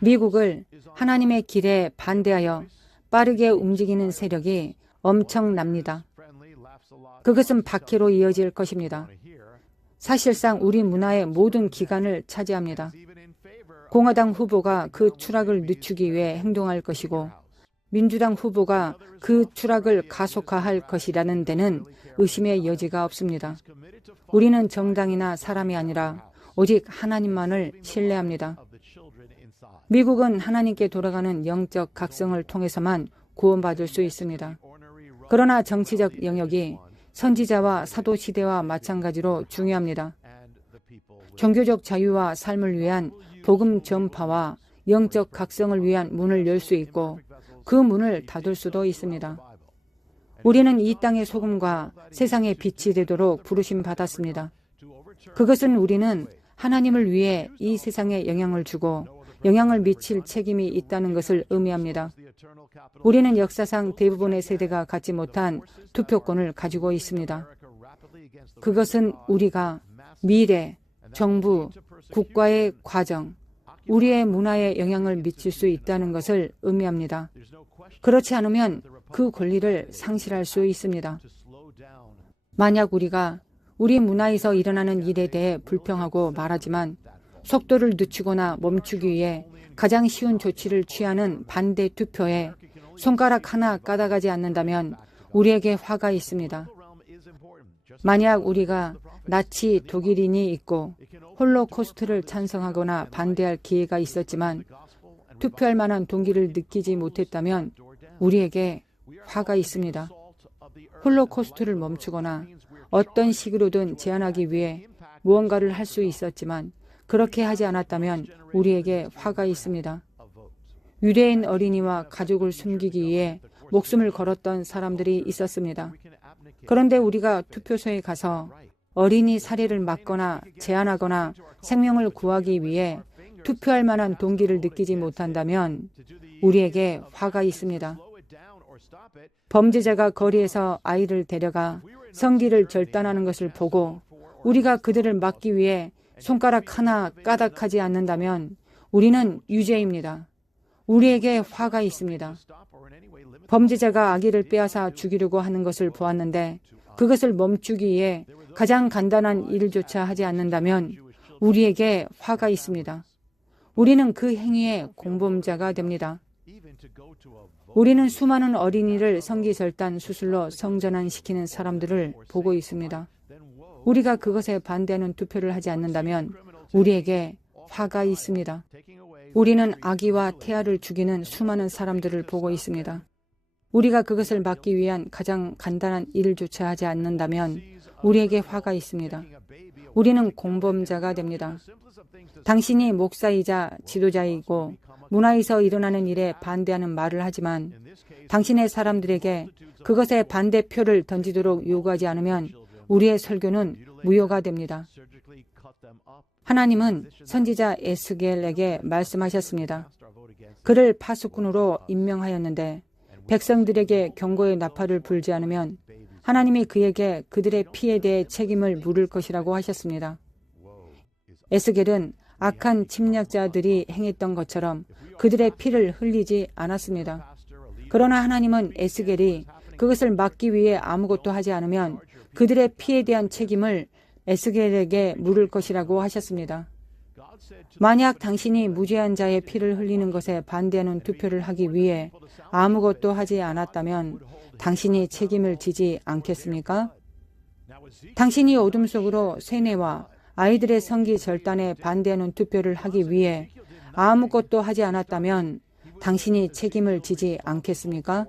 미국을 하나님의 길에 반대하여 빠르게 움직이는 세력이 엄청납니다. 그것은 박해로 이어질 것입니다. 사실상 우리 문화의 모든 기관을 차지합니다. 공화당 후보가 그 추락을 늦추기 위해 행동할 것이고 민주당 후보가 그 추락을 가속화할 것이라는 데는 의심의 여지가 없습니다. 우리는 정당이나 사람이 아니라 오직 하나님만을 신뢰합니다. 미국은 하나님께 돌아가는 영적 각성을 통해서만 구원받을 수 있습니다. 그러나 정치적 영역이 선지자와 사도 시대와 마찬가지로 중요합니다. 종교적 자유와 삶을 위한 복음 전파와 영적 각성을 위한 문을 열 수 있고 그 문을 닫을 수도 있습니다. 우리는 이 땅의 소금과 세상의 빛이 되도록 부르심 받았습니다. 그것은 우리는 하나님을 위해 이 세상에 영향을 주고 영향을 미칠 책임이 있다는 것을 의미합니다. 우리는 역사상 대부분의 세대가 갖지 못한 투표권을 가지고 있습니다. 그것은 우리가 미래, 정부, 국가의 과정, 우리의 문화에 영향을 미칠 수 있다는 것을 의미합니다. 그렇지 않으면 그 권리를 상실할 수 있습니다. 만약 우리가 우리 문화에서 일어나는 일에 대해 불평하고 말하지만 속도를 늦추거나 멈추기 위해 가장 쉬운 조치를 취하는 반대 투표에 손가락 하나 까닭하지 않는다면 우리에게 화가 있습니다. 만약 우리가 나치 독일인이 있고 홀로코스트를 찬성하거나 반대할 기회가 있었지만 투표할 만한 동기를 느끼지 못했다면 우리에게 화가 있습니다. 홀로코스트를 멈추거나 어떤 식으로든 제한하기 위해 무언가를 할 수 있었지만 그렇게 하지 않았다면 우리에게 화가 있습니다. 유대인 어린이와 가족을 숨기기 위해 목숨을 걸었던 사람들이 있었습니다. 그런데 우리가 투표소에 가서 어린이 살해를 막거나 제한하거나 생명을 구하기 위해 투표할 만한 동기를 느끼지 못한다면 우리에게 화가 있습니다. 범죄자가 거리에서 아이를 데려가 성기를 절단하는 것을 보고 우리가 그들을 막기 위해 손가락 하나 까닭하지 않는다면 우리는 유죄입니다. 우리에게 화가 있습니다. 범죄자가 아기를 빼앗아 죽이려고 하는 것을 보았는데 그것을 멈추기 위해 가장 간단한 일조차 하지 않는다면 우리에게 화가 있습니다. 우리는 그 행위의 공범자가 됩니다. 우리는 수많은 어린이를 성기절단 수술로 성전환시키는 사람들을 보고 있습니다. 우리가 그것에 반대하는 투표를 하지 않는다면 우리에게 화가 있습니다. 우리는 아기와 태아를 죽이는 수많은 사람들을 보고 있습니다. 우리가 그것을 막기 위한 가장 간단한 일조차 하지 않는다면 우리에게 화가 있습니다. 우리는 공범자가 됩니다. 당신이 목사이자 지도자이고 문화에서 일어나는 일에 반대하는 말을 하지만 당신의 사람들에게 그것에 반대표를 던지도록 요구하지 않으면 우리의 설교는 무효가 됩니다. 하나님은 선지자 에스겔에게 말씀하셨습니다. 그를 파수꾼으로 임명하였는데 백성들에게 경고의 나팔을 불지 않으면 하나님이 그에게 그들의 피에 대해 책임을 물을 것이라고 하셨습니다. 에스겔은 악한 침략자들이 행했던 것처럼 그들의 피를 흘리지 않았습니다. 그러나 하나님은 에스겔이 그것을 막기 위해 아무것도 하지 않으면 그들의 피에 대한 책임을 에스겔에게 물을 것이라고 하셨습니다. 만약 당신이 무죄한 자의 피를 흘리는 것에 반대하는 투표를 하기 위해 아무것도 하지 않았다면 당신이 책임을 지지 않겠습니까? 당신이 어둠 속으로 세뇌와 아이들의 성기 절단에 반대하는 투표를 하기 위해 아무것도 하지 않았다면 당신이 책임을 지지 않겠습니까?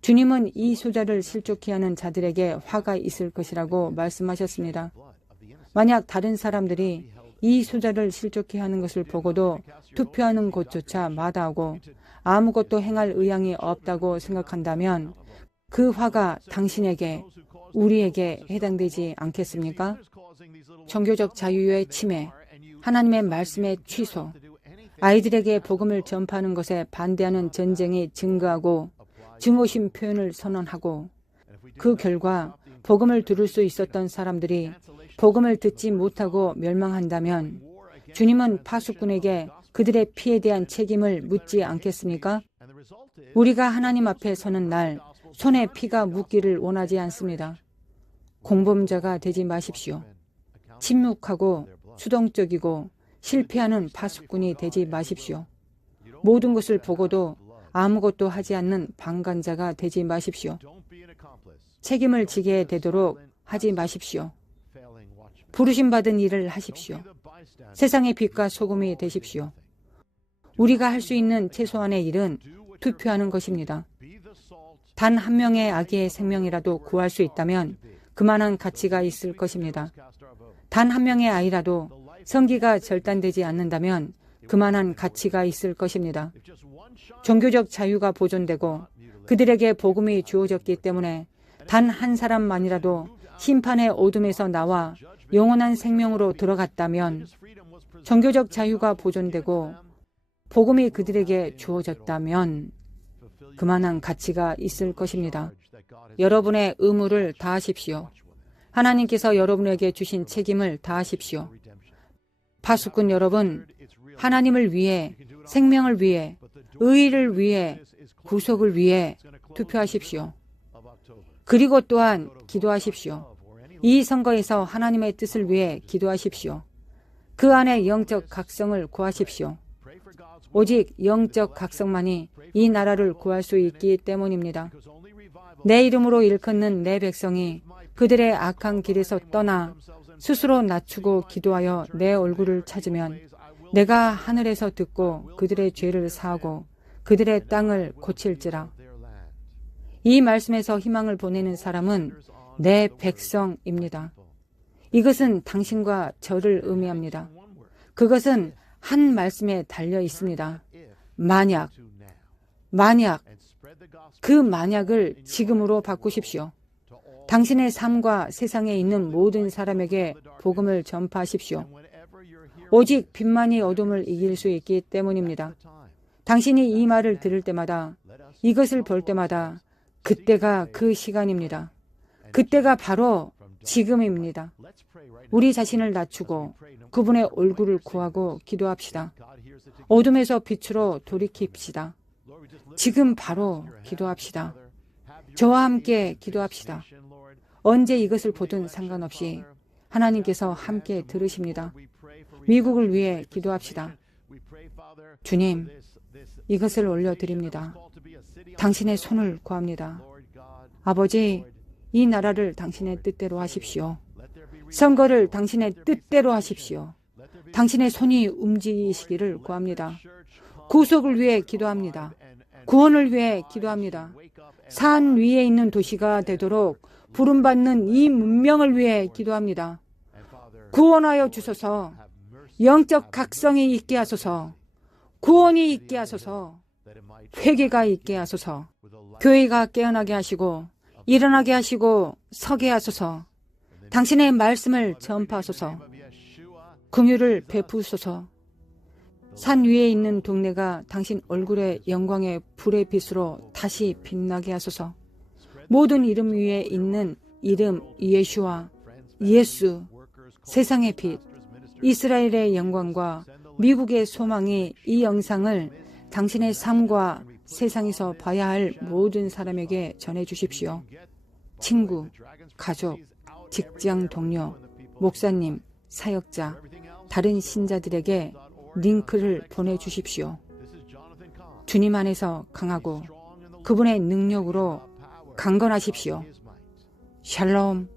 주님은 이 소자를 실족케 하는 자들에게 화가 있을 것이라고 말씀하셨습니다. 만약 다른 사람들이 이 소자를 실족케 하는 것을 보고도 투표하는 곳조차 마다하고 아무것도 행할 의향이 없다고 생각한다면 그 화가 당신에게, 우리에게 해당되지 않겠습니까? 종교적 자유의 침해, 하나님의 말씀의 취소, 아이들에게 복음을 전파하는 것에 반대하는 전쟁이 증가하고 증오심 표현을 선언하고 그 결과 복음을 들을 수 있었던 사람들이 복음을 듣지 못하고 멸망한다면 주님은 파수꾼에게 그들의 피에 대한 책임을 묻지 않겠습니까? 우리가 하나님 앞에 서는 날 손에 피가 묻기를 원하지 않습니다. 공범자가 되지 마십시오. 침묵하고 수동적이고 실패하는 파수꾼이 되지 마십시오. 모든 것을 보고도 아무것도 하지 않는 방관자가 되지 마십시오. 책임을 지게 되도록 하지 마십시오. 부르심받은 일을 하십시오. 세상의 빛과 소금이 되십시오. 우리가 할 수 있는 최소한의 일은 투표하는 것입니다. 단 한 명의 아기의 생명이라도 구할 수 있다면 그만한 가치가 있을 것입니다. 단 한 명의 아이라도 성기가 절단되지 않는다면 그만한 가치가 있을 것입니다. 종교적 자유가 보존되고 그들에게 복음이 주어졌기 때문에 단 한 사람만이라도 심판의 어둠에서 나와 영원한 생명으로 들어갔다면, 종교적 자유가 보존되고 복음이 그들에게 주어졌다면 그만한 가치가 있을 것입니다. 여러분의 의무를 다하십시오. 하나님께서 여러분에게 주신 책임을 다하십시오. 파수꾼 여러분, 하나님을 위해, 생명을 위해, 의의를 위해, 구속을 위해 투표하십시오. 그리고 또한 기도하십시오. 이 선거에서 하나님의 뜻을 위해 기도하십시오. 그 안에 영적 각성을 구하십시오. 오직 영적 각성만이 이 나라를 구할 수 있기 때문입니다. 내 이름으로 일컫는 내 백성이 그들의 악한 길에서 떠나 스스로 낮추고 기도하여 내 얼굴을 찾으면 내가 하늘에서 듣고 그들의 죄를 사하고 그들의 땅을 고칠지라. 이 말씀에서 희망을 보내는 사람은 내 백성입니다. 이것은 당신과 저를 의미합니다. 그것은 한 말씀에 달려 있습니다. 만약, 그 만약을 지금으로 바꾸십시오. 당신의 삶과 세상에 있는 모든 사람에게 복음을 전파하십시오. 오직 빛만이 어둠을 이길 수 있기 때문입니다. 당신이 이 말을 들을 때마다, 이것을 볼 때마다 그때가 그 시간입니다. 그때가 바로 지금입니다. 우리 자신을 낮추고 그분의 얼굴을 구하고 기도합시다. 어둠에서 빛으로 돌이킵시다. 지금 바로 기도합시다. 저와 함께 기도합시다. 언제 이것을 보든 상관없이 하나님께서 함께 들으십니다. 미국을 위해 기도합시다. 주님, 이것을 올려드립니다. 당신의 손을 구합니다. 아버지, 이 나라를 당신의 뜻대로 하십시오. 선거를 당신의 뜻대로 하십시오. 당신의 손이 움직이시기를 구합니다. 구속을 위해 기도합니다. 구원을 위해 기도합니다. 산 위에 있는 도시가 되도록 부름받는 이 문명을 위해 기도합니다. 구원하여 주소서. 영적 각성이 있게 하소서. 구원이 있게 하소서. 회개가 있게 하소서. 교회가 깨어나게 하시고 일어나게 하시고 서게 하소서. 당신의 말씀을 전파하소서. 긍휼을 베푸소서. 산 위에 있는 동네가 당신 얼굴의 영광의 불의 빛으로 다시 빛나게 하소서. 모든 이름 위에 있는 이름 예수와 예수, 세상의 빛, 이스라엘의 영광과 미국의 소망이 이 영상을 당신의 삶과 세상에서 봐야 할 모든 사람에게 전해주십시오. 친구, 가족, 직장 동료, 목사님, 사역자, 다른 신자들에게 링크를 보내주십시오. 주님 안에서 강하고 그분의 능력으로 강건하십시오. 샬롬.